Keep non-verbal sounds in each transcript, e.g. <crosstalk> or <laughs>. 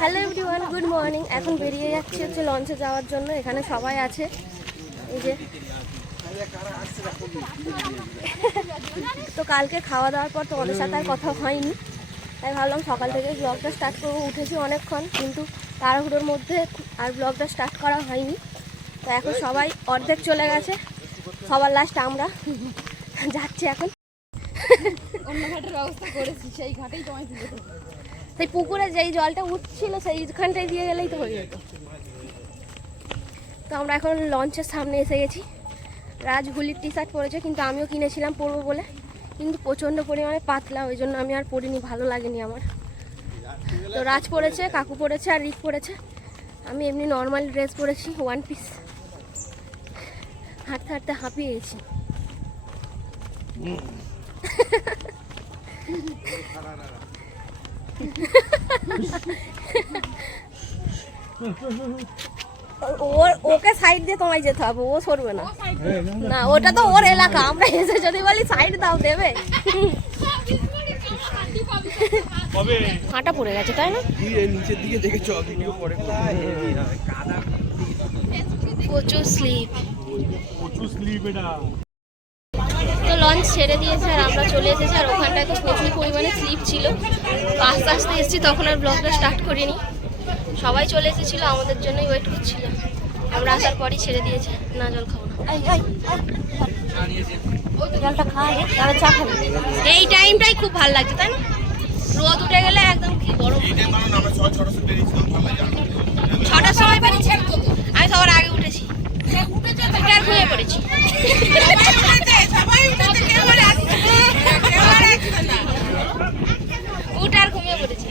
Hello everyone good morning এখন বেরিয়ে যাচ্ছি হচ্ছে লঞ্চে যাওয়ার জন্য। এখানে সবাই আছে। এই যে। তো কালকে খাওয়া দাওয়ার পর তো তোমাদের সাথে আর কথা হয়নি। তাই ভাবলাম সকাল থেকে ব্লগটা স্টার্ট করব। উঠেছি অনেকক্ষণ, কিন্তু তাড়াহুড়োর মধ্যে আর ব্লগটা স্টার্ট করা হয়নি। তো এখন সবাই অর্ধেক চলে গেছে। সবার লাস্ট আমরা। যাচ্ছি এখন। অন্য ঘাটের ব্যবস্থা করেছি, সেই ঘাটেই তোমায় সেই পুকুরে যেই জলটা উঠছিল সেইখানটায় দিয়ে গেলেই তো হয়ে যেত। তো আমরা এখন লঞ্চের সামনে এসে গেছি। রাজ হুলির টি শার্ট পরেছে কিন্তু আমিও কিনেছিলাম পরবো বলে। কিন্তু প্রচণ্ড পরিমাণে পাতলা ওই জন্য আমি আর পরিনি ভালো লাগেনি আমার। তো রাজ পরেছে কাকু পরেছে আর রিক পরেছে। আমি এমনি নর্মাল ড্রেস পরেছি ওয়ান পিস হাঁটতে হাঁটতে হাঁপিয়ে গেছি <laughs> ওর ওকে সাইড দিয়ে তোমায় যেতে হবে ও সরবে না। না ওটা তো ওর এলাকা আমরা এসে যদি বলি সাইড দাও দেবে। হাঁটা পড়ে গেছে তাই না? নিচের দিকে দেখে চ ভিডিও পরে প্রচুর স্লিপ প্রচুর স্লিপ এটা। লঞ্চ ছেড়ে দিয়েছে আর আমরা চলে এসেছি আর ওখানটায় তো প্রচুর পরিমাণে স্লিপ ছিল। আস্তে আস্তে এসেছি তখন আর ব্লগটা স্টার্ট করিনি। সবাই চলে এসেছিল আমাদের জন্যই ওয়েট করছিল। আমরা আসার পরই ছেড়ে দিয়েছে না জল খাব না। এই টাইমটাই খুব। ভালো লাগছে তাই না? রোদ উঠে গেলে একদম কি গরম। ছটার সময় বেরিয়েছি। আমি সবার আগে পড়েছি ঘুমিয়ে পড়েছি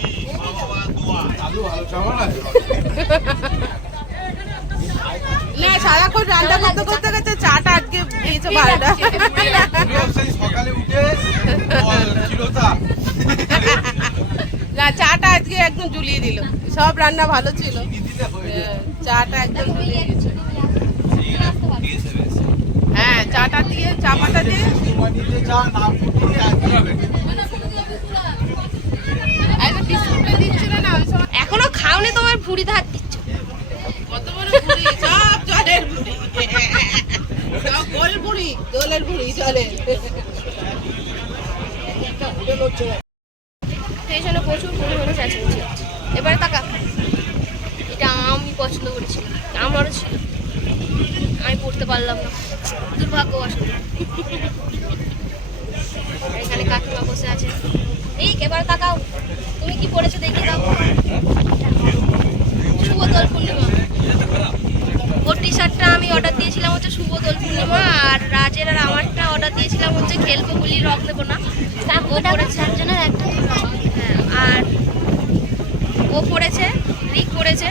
না সারাক্ষণ রান্না করতে করতে করতে চাটা আজকে দিয়েছে বারোটা সকালে উঠে না চাটা আজকে একদম ঝুলিয়ে দিল। সব রান্না ভালো ছিল। হ্যাঁ, চাটা একদম ঝুলিয়ে দিয়েছে। হ্যাঁ চাটা দিয়ে চা পাতা দিয়ে এখনও খাওনি তোমার ভুড়ি ধার দিচ্ছ। কত বড় বুড়ি সব জলের বুড়ি সব গোল এবারে তাকা এটা আমি পছন্দ করেছিলাম আমারও ছিল। আমি পড়তে পারলাম না। দুর্ভাগ্যবশত আর এখানে কাকিমা বসে আছে। এই এবার তাকাও তুমি কি পড়েছো দেখি দাও। শুভ দোল পূর্ণিমা। ওর টি শার্টটা আমি অর্ডার দিয়েছিলাম হচ্ছে শুভ দোল পূর্ণিমা আর রাজের আর আমারটা অর্ডার দিয়েছিলাম হচ্ছে খেলব বলি রক নেব না। ও পড়েছে। একজনের একটা হ্যাঁ আর ও পড়েছে রিক পড়েছে।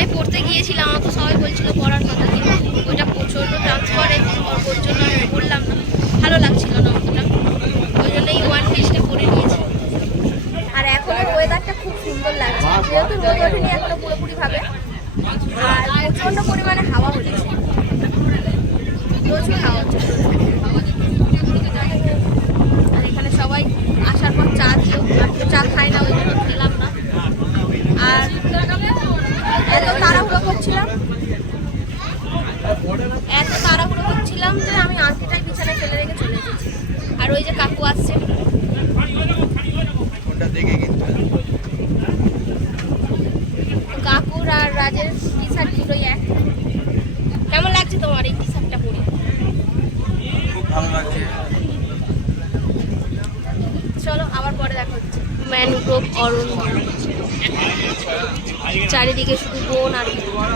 আমি পড়তে গিয়েছিলাম, আমাকে সবাই বলছিল পড়ার কথা, কিন্তু ওইটা প্রচণ্ড ডান্স করে, ওর জন্য আমি পড়লাম না। ভালো লাগছিল না অতটা। ওই জন্য এই ওয়ান পিসটা পরে নিয়েছি। আর এখন ওয়েদারটা খুব সুন্দর লাগছে। যেহেতু রোদ ওঠেনি এখনও পুরোপুরি ভাবে, আর প্রচণ্ড পরিমাণে হাওয়া হচ্ছে প্রচুর হাওয়া হচ্ছে আর এখানে সবাই আসার পর চা দিল আর কেউ চা খায় না ওই জন্য খেলাম না আর এত তাড়াহুড়ো করছিলাম এত তাড়াহুড়ো করছিলাম যে আমি আংটিটাই বিছানায় ফেলে রেখে চলে এসেছি আর ওই যে কাকু আসছে ফোনটা দেখে কিন্তু কাকুর আর রাজের টি শার্ট দুটোই এক কেমন লাগছে তোমার এই টি শার্টটা পরে খুব ভালো লাগছে চলো আবার পরে দেখা হচ্ছে ম্যানগ্রোভ অরণ্য চারিদিকে শুধু বন আর বন।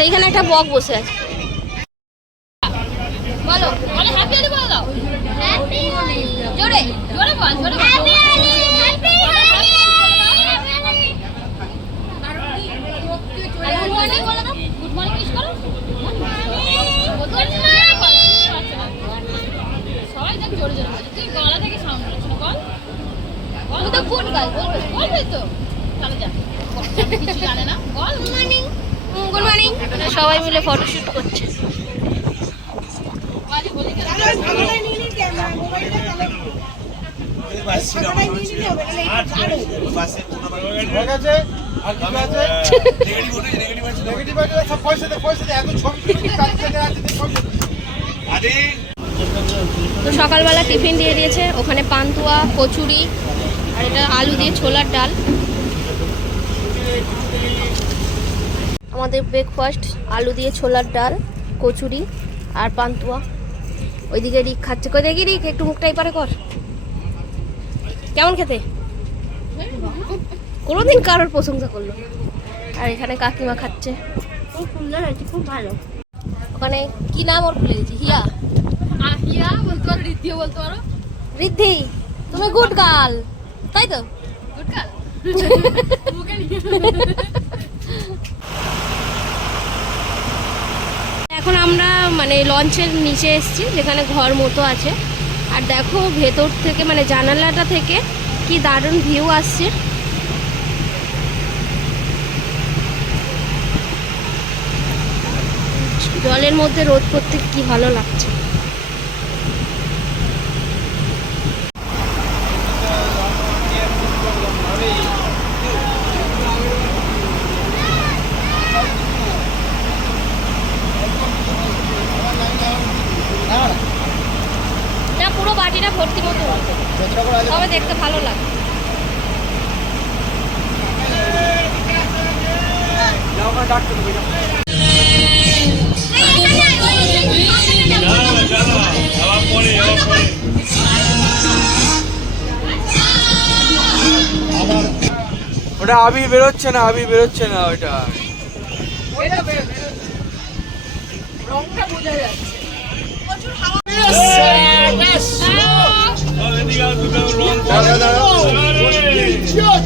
সেইখানে একটা বক বসে আছে। বলো। বলো হ্যাপি হোলি বলে। দাও হ্যাপি হোলি জোরে জোরে বল জোরে বল। Happy Holi happy Holi good morning বলে দাও গুড মর্নিং উইশ করো। গুড সবাই দেখ জোরে জোরে বলে। তুই গলা থেকে সাউন্ড করছিস না বল। বল তো গুড গাল? বলবে বলবে তো। তাহলে যা। কিছু জানে না। বল। গুড মর্নিং গুড মর্নিং সবাই মিলে ফটোশুট করছে। তো সকালবেলা টিফিন দিয়ে দিয়েছে, ওখানে পান্তুয়া, কচুরি, আর এটা আলু দিয়ে ছোলার ডাল আমাদের ব্রেকফাস্ট আলু দিয়ে ছোলার ডাল কচুরি আর পান্তুয়া। ওইদিকে রিক খাচ্ছে। কই দেখি রিক একটু মুখটাই পারে কর। কেমন খেতে? কোনোদিন কারোর প্রশংসা করল আর এখানে কাকিমা খাচ্ছে। খুব সুন্দর হয়েছে খুব ভালো। ওখানে কি নাম ওর ভুলে গেছি? হিয়া। আহিয়া বলতে পারো রিদ্ধিও বলতে পারো। রিদ্ধি তুমি গুড গার্ল তাই তো? <laughs> মুখে নিয়ে এখন আমরা মানে লঞ্চের নিচে এসছি, যেখানে ঘর মতো আছে। আর দেখো, ভেতর থেকে মানে জানালাটা থেকে কি দারুণ ভিউ আসছে। জলের মধ্যে রোদ করতে কি ভালো লাগছে। ওটা আবি বেরোচ্ছে না আবি বেরোচ্ছে না ওইটা।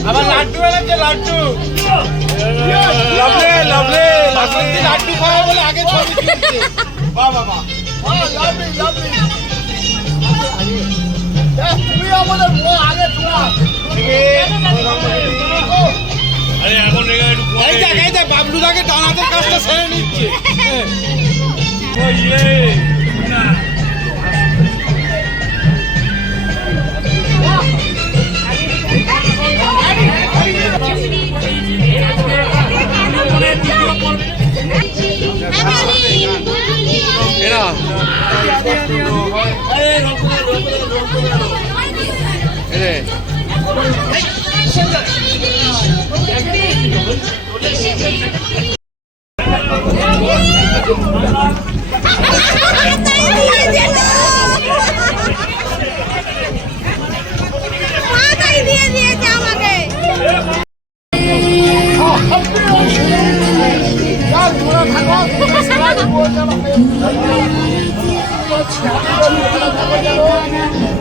আবার লাড্ডু এনেছে লাড্ডু। লাভলে লাভলে লাভলে। লাড্ডু খাওয়া বলে আগে ছবি বাহ বাহ বাহ। Lovely lovely. তুমি আমাদের আগে তোলা আরে এখন রেখে একটু এই দেখ এই দেখ বাবলু দাকে ডানাতে কাজটা সেরে নিচ্ছে। <laughs>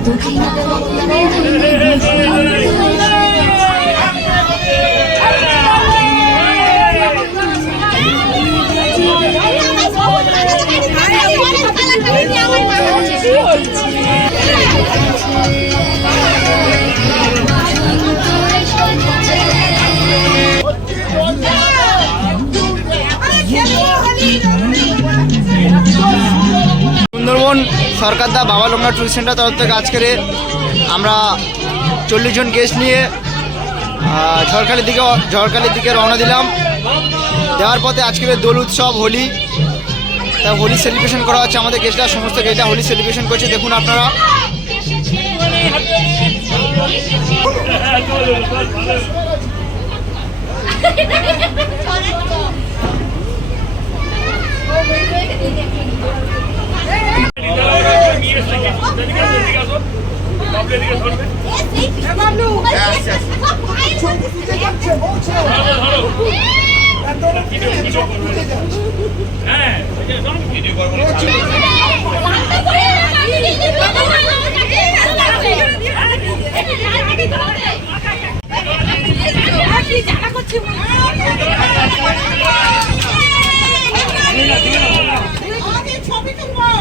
সুন্দরবন সরকারদা বাবা লোঙ্গা ট্যুরিস্ট সেন্টার তরফ থেকে আজকের আমরা চল্লিশ জন গেস্ট নিয়ে ঝড়খালির দিকে ঝড়খালির দিকে রওনা দিলাম দেওয়ার পথে আজকের দোল উৎসব, হোলি তা হোলি সেলিব্রেশন করা হচ্ছে আমাদের গেস্টরা সমস্ত গেস্টরা হোলি সেলিব্রেশন করছে, দেখুন আপনারা? <laughs> হ্যাঁ ছবি তুলবো।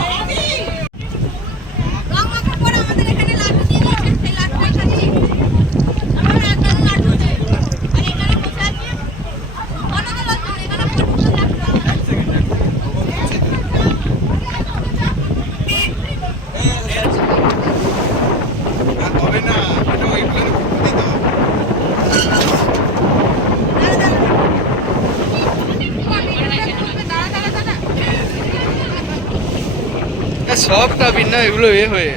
现在有人约会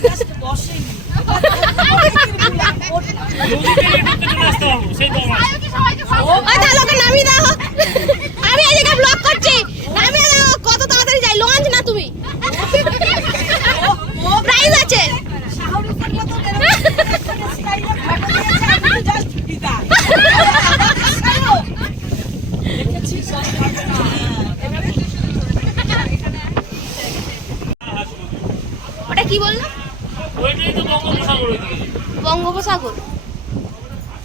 <laughs> বসেনি নদী পেরিয়ে ঢুকতে চলে আসতে পারব সেই তো আমার ওই তাহলে ওকে নামিয়ে দাও আমি এই জায়গায় ব্লক করছি নামিয়ে দাও কত তাড়াতাড়ি যাই লঞ্চ না তুমি প্রাইজ আছে ওটা কি বলল ওইটাই তো বঙ্গোপসাগর ওইদিকে বঙ্গোপসাগর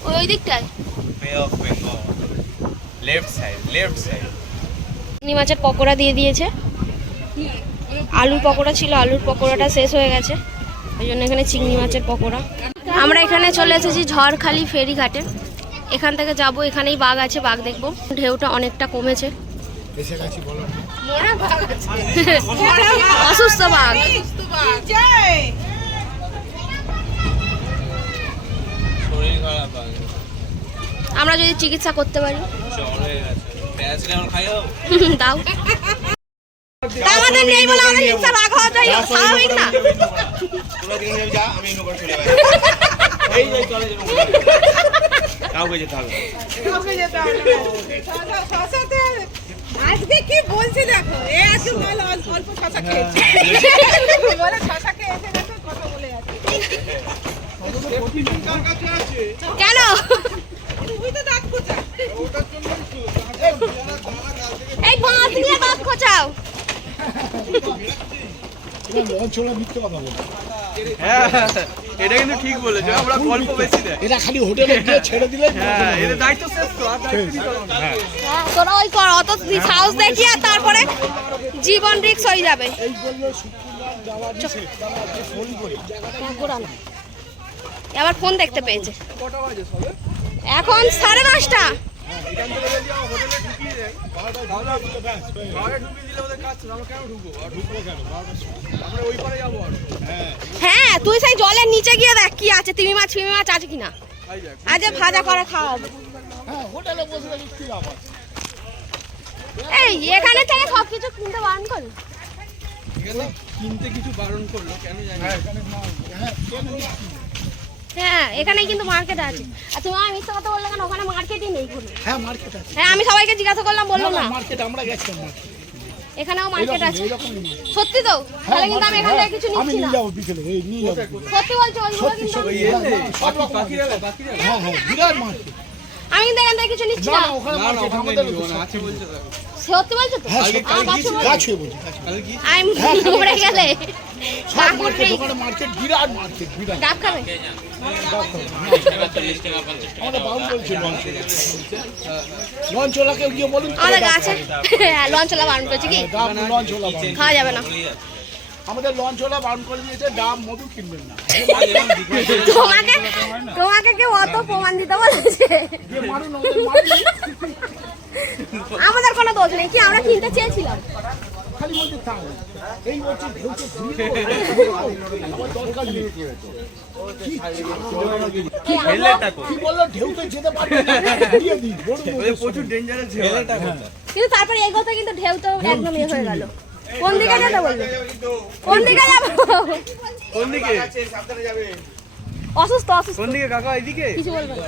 ওই ওই দিকটায় Bay of Bengal. Left side, left side. চিংড়ি মাছের পকোড়া দিয়ে দিয়েছে। আলুর পকোড়া ছিল, আলুর পকোড়াটা শেষ হয়ে গেছে। ওই জন্য এখানে চিংড়ি মাছের পকোড়া। আমরা এখানে চলে এসেছি ঝড়খালি ফেরিঘাটে। এখান থেকে যাব, এখানেই বাঘ আছে, বাঘ দেখব। ঢেউটা অনেকটা কমেছে। অসুস্থ বাঘ। আমরা যদি চিকিৎসা করতে পারি। হয়ে দাও আমাদের নেই বলে আমাদের রাগ স্বাভাবিক না কাউকে যেতে হবে আজকে কি বলছি দেখো এ আজকে অল্প শশা খেয়েছে বলে শশা খেয়েছে দেখো কথা বলে যাচ্ছে কেন তুমি তো দাঁত খোঁচা এই বাঁশ নিয়ে দাঁত খোঁচাও হ্যাঁ এটা কিন্তু ঠিক বলেছ আমরা গল্প বেশি দেয়। এটা খালি হোটেলে গিয়ে ছেড়ে দিলে হ্যাঁ এটা দায়িত্ব শেষ তো আর দায়িত্ব নিতে হবে না। হ্যাঁ, তোরা ওই কর অত সাহস দেখিয়ে আর তারপরে জীবন রিক্স হয়ে যাবে। এই বলল শুক্রবার আজকে ফোন আবার ফোন দেখতে পেয়েছে। এখন সাড়ে দশটা। এখান থেকে যদি আমার হোটেলে ঢুকিয়ে দেয় তাহলে ঢুকিয়ে দিলে ওদের কাজ আমরা কেন ঢুকবো আর ঢুকবো কেন আমরা ওই পারে যাব আর হ্যাঁ তুই সেই জলের নিচে গিয়ে দেখ কি আছে তিমি মাছ ফিমি মাছ আছে কিনা। আজ ভাজা করে খাওয়া হবে। হ্যাঁ হোটেলে বসে থাকি কি লাভ আছে এই এখানে থেকে সব কিছু কিনতে বারণ করো কিনতে কিছু বারণ করল কেন জানি হ্যাঁ এখানে না হ্যাঁ হ্যাঁ এখানে কিন্তু মার্কেট আছে। আর তুমি আমি মিথ্যা কথা বললে কেন? ওখানে মার্কেটই নেই কোনো। হ্যাঁ মার্কেট আছে। হ্যাঁ আমি সবাইকে জিজ্ঞাসা করলাম বলল না মার্কেট আমরা গেছিলাম এখানেও মার্কেট আছে। সত্যি তো? হ্যাঁ, তাহলে কিন্তু আমি এখান থেকে কিছু আমি নিচ্ছি না। নিয়ে বিকেলে এই নিয়ে যাব। সত্যি বলছো ওইগুলো সত্যি কিন্তু আমি- হ্যাঁ, হ্যাঁ, বাকি রাখো বাকি রাখো হ্যাঁ হ্যাঁ বিরাট মার্কেট আমি কিন্তু এখান থেকে কিছু নিচ্ছি না। ওখানে মার্কেট আমাদের আছে বলছে সত্যি। বলছো তো? হ্যাঁ হয়ে আমি হ্যাঁ, মরে গেলে। মার্কেট উঠবেই। ওখানে মার্কেট বিরাট মার্কেট বিরাট। ডাব খাবে? আমাদের বাবু বলছে লঞ্চ লঞ্চ গিয়ে বলুন আমাদের গাছে। হ্যাঁ বারণ করছে কি। খাওয়া যাবে না। আমাদের লঞ্চ ওলা বারণ করে দিয়েছে ডাব মধু কিনবেন না। তোমাকে তোমাকে কেউ অত প্রমাণ দিতে বলেছে? আমাদের কোনো দোষ নেই কি আমরা কিনতে চেয়েছিলাম? খালি বলছে থাক। এই বলছে <laughs> আমার দরকার নেই। কি বলল ঢেউতে যেতে পারবে না। <laughs> ঘুরিয়ে দিই বড় বড় প্রচুর ডেঞ্জারাস কিন্তু তারপরে এগোতে কিন্তু ঢেউ তো একদম ইয়ে হয়ে গেল। কোন দিকে যেতে বলল কোন দিকে যাব? কোন দিকে? অসুস্থ অসুস্থ। কোন দিকে? কাকা এদিকে কিছু বলব না।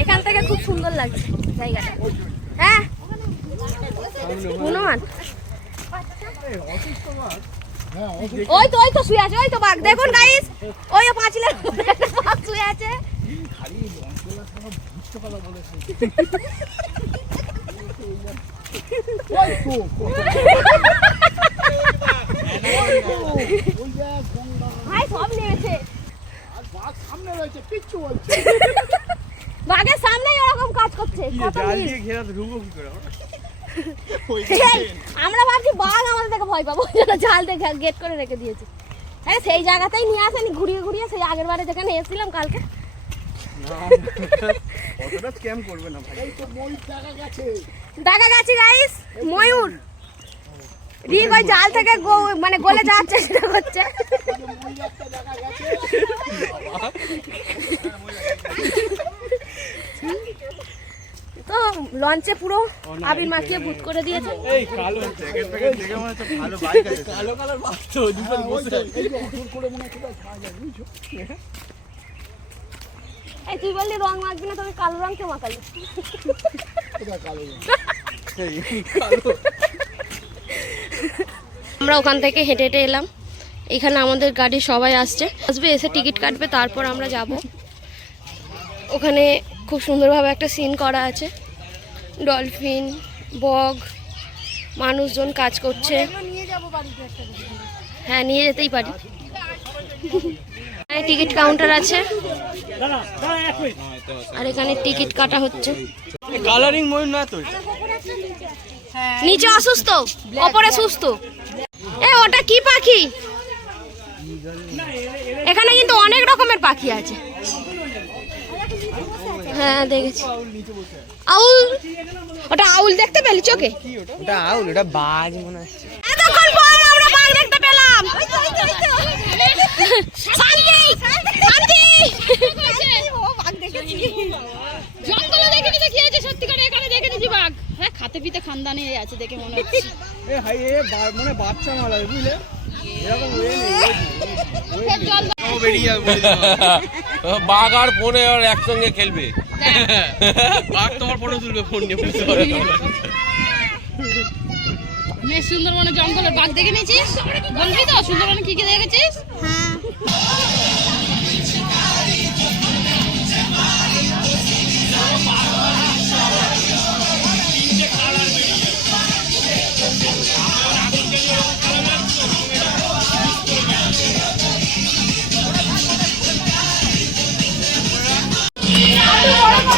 এখান থেকে খুব সুন্দর লাগছে জায়গাটা। হ্যাঁ? ওই তো ওই তো শুয়ে আছে, ওই তো বাঘ। দেখুন গাইস ওই পাঁচিলের বাঘ শুয়ে আছে। ভাই সব নেমেছে বাঘের সামনেই ওরকম কাজ করছে কত আমরা ভাবছি বাঘ আমাদের দেখে ভয় পাবো। ওই জন্য জাল দেখে গেট করে রেখে দিয়েছে। হ্যাঁ সেই জায়গাতেই নিয়ে আসেনি ঘুরিয়ে ঘুরিয়ে সেই আগের বারে যেখানে এসেছিলাম কালকে। দেখা গেছে গাইস ময়ূর। রিক ওই জাল থেকে গো- মানে গলে যাওয়ার চেষ্টা করছে তো লঞ্চে পুরো আবির মাখিয়ে ভূত করে দিয়েছে। এই তুই বললি রং মাখবি না তোকে কালো রং কেউ মাখালি আমরা ওখান থেকে হেঁটে হেঁটে এলাম। এখানে আমাদের গাড়ি সবাই আসছে। আসবে এসে টিকিট কাটবে তারপর আমরা যাব। ওখানে খুব সুন্দরভাবে একটা সিন করা আছে। ডলফিন বগ মানুষজন কাজ করছে। হ্যাঁ নিয়ে যেতেই পারি। টিকিট কাউন্টার আছে। আর এখানে টিকিট কাটা হচ্ছে। কালারিং ময়ূর না তো? নিচে অসুস্থ। ওপরে সুস্থ। এ ওটা কি পাখি? এখানে কিন্তু অনেক রকমের পাখি আছে? হ্যাঁ দেখেছি। আউল। ওটা আউল দেখতে পেলি চোখে? ওটা আউল ওটা বাজ মনে হচ্ছে। এতক্ষণ পর আমরা বাঘ দেখতে পেলাম। শান্তি শান্তি। জঙ্গলে দেখে নিতে কি হয়েছে সত্যি করে এখানে দেখে নিছি বাঘ। হ্যাঁ খাতে পিতে খানদানি আছে দেখে মনে হচ্ছে। এ হাই এ মানে বাচ্চা মালা বুঝলে? এরকম ওয়ে ফের জল বাঘ আর ফোনে আর একসঙ্গে খেলবে। তোমার ফটো তুলবে ফোন নিয়ে বুঝতে পারবে সুন্দরবনে জঙ্গলের বাঘ দেখে নিয়েছিস? বলবি তো, সুন্দরবনে কি কি দেখেছিস?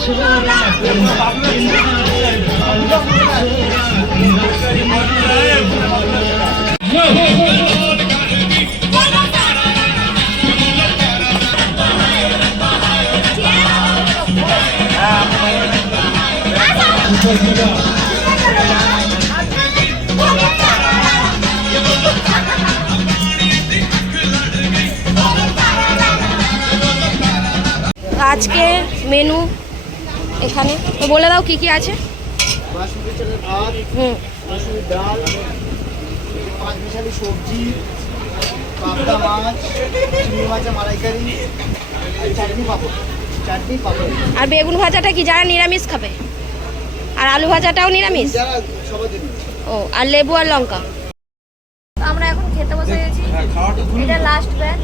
छोरा আজকে মেনু এখানে। বলে দাও কি কি আছে? ভাত মসুর ডাল পাঁচ মিশালি সবজি পাবদা মাছ চিংড়ি মাছের মালাইকারি আর চাটনি পাপড়। চাটনি পাপড়। আর বেগুন ভাজাটা কি যারা নিরামিষ খাবে? আর আলু ভাজাটাও নিরামিষ? ও আর লেবু আর লঙ্কা আমরা এখন খেতে বসে গেছি এটা লাস্ট ব্যাচ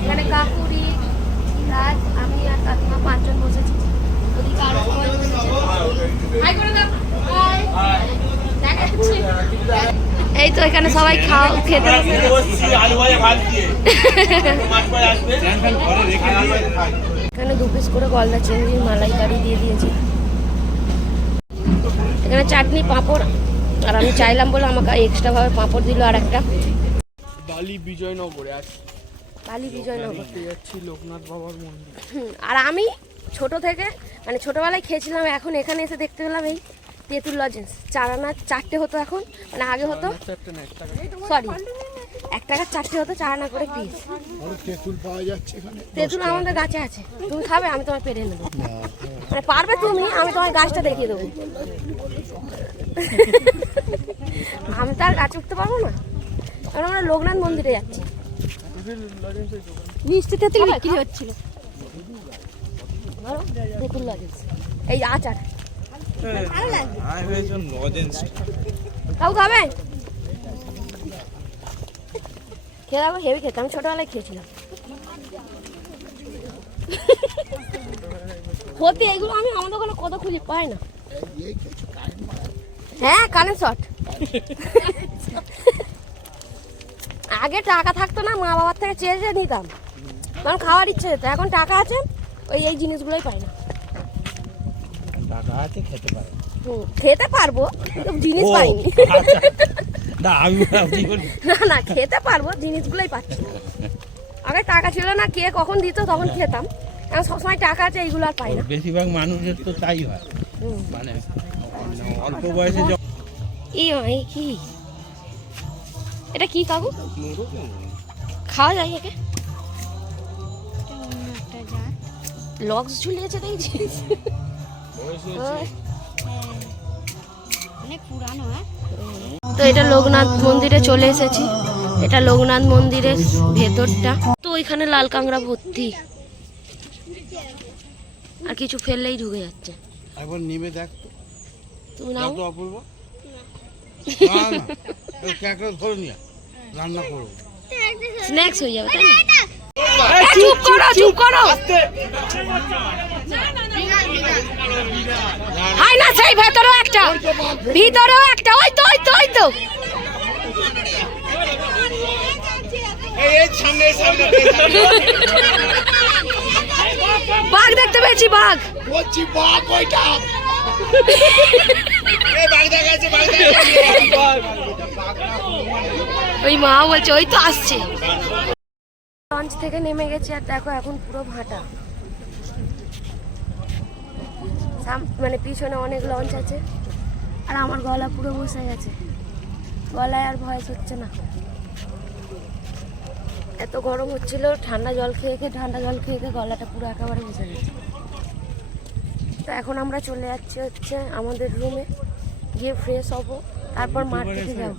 এখানে কাকুরি রাজ আমি আর কাকিমা পাঁচজন বসেছি ওদিকে আরও সবাই বসেছে হাই করে দাও হাই দেখা যাচ্ছে এই তো এখানে সবাই খাও খেতে বসে খেতে বসছি আলু ভাজা ভাত দিয়ে মাছ ভাজা আসবে ঘরে রেখে দিয়ে। এখানে দু পিস করে গলদা চিংড়ির মালাইকারি দিয়ে দিয়েছি। এখানে চাটনি পাঁপড় আর আমি চাইলাম বলে আমাকে এক্সট্রা ভাবে পাঁপড় দিল আর একটা। বালি বিজয়নগরে আজ কালী বিজয়নগর। যাচ্ছি লোকনাথ বাবার মন্দির। আর আমি ছোট থেকে মানে ছোটবেলায় খেয়েছিলাম এখন এখানে এসে দেখতে পেলাম এই তেঁতুল লজেন্স চার আনা চারটে হতো এখন মানে আগে হতো। চারটে এক টাকা সরি এক টাকার চারটে হতো চার আনা করে পিস তেঁতুল পাওয়া যাচ্ছে এখানে। তেঁতুল আমাদের গাছে আছে। তুমি খাবে আমি তোমায় পেরে নেব। মানে পারবে তুমি আমি তোমার গাছটা দেখিয়ে দেবো। আমি তো আর গাছ উঠতে পারব না। কারণ আমরা লোকনাথ মন্দিরে যাচ্ছি। মিষ্টি তেঁতুল বিক্রি হচ্ছিল। তেঁতুল লজেন্স এই আচার। কাউ খাবে? খেয়ে দেখো হেভি খেতে। আমি ছোটবেলায় খেয়েছিলাম। সত্যি এগুলো আমি আমাদের ওখানে কত খুঁজে পাই না। হ্যাঁ কানে শট। আগে টাকা থাকতো না মা বাবার থেকে চেয়ে চেয়ে নিতাম। কারণ খাওয়ার ইচ্ছে যেত। এখন টাকা আছে ওই এই জিনিসগুলোই পাই না। আছে খেতে পারে খেতে পারব কিন্তু জিনিস পাইনি। না আমি না না খেতে পারব জিনিসগুলোই পাচ্ছি না। আগে টাকা ছিল না কে কখন দিত তখন খেতাম। এখন সবসময় টাকা আছে এইগুলো আর পাই না। বেশিরভাগ মানুষের তো তাই হয়। মানে অল্প বয়সে ই কি? এটা কি কাকু? খাওয়া যায় একে? লক্স ঝুলিয়েছে দেখছিস তো এটা লোকনাথ মন্দিরে চলে এসেছি। এটা লোকনাথ মন্দিরের ভেতরটা। তো ওইখানে লাল কাঁকড়া ভর্তি। আর কিছু ফেললেই ঢুকে যাচ্ছে। একবার নেমে দেখ তুমি নাও। কত অপূর্ব। না না ওই ধরে নিয়ে রান্না করব স্ন্যাক্স হয়ে যাবে তাই না? চুপ করো চুপ করো। হাই না সেই ভেতরেও একটা। ভিতরেও একটা। ওই তো ওই তো ওই তো। বাঘ দেখতে পেয়েছি বাঘ। বলছি বাঘ ওইটা। <laughs> ওই মা বলছে ওই তো আসছে। লঞ্চ থেকে নেমে গেছি আর দেখো এখন পুরো ভাটা। মানে পিছনে অনেক লঞ্চ আছে। আর আমার গলা পুরো বসে গেছে। গলায় আর ভয়েস হচ্ছে না। এত গরম হচ্ছিল ঠান্ডা জল খেয়ে খেয়ে ঠান্ডা জল খেয়ে খেয়ে গলাটা পুরো একেবারে বসে গেছে। তো এখন আমরা চলে যাচ্ছি হচ্ছে আমাদের রুমে গিয়ে ফ্রেশ হব তারপর মার্কেটে যাব।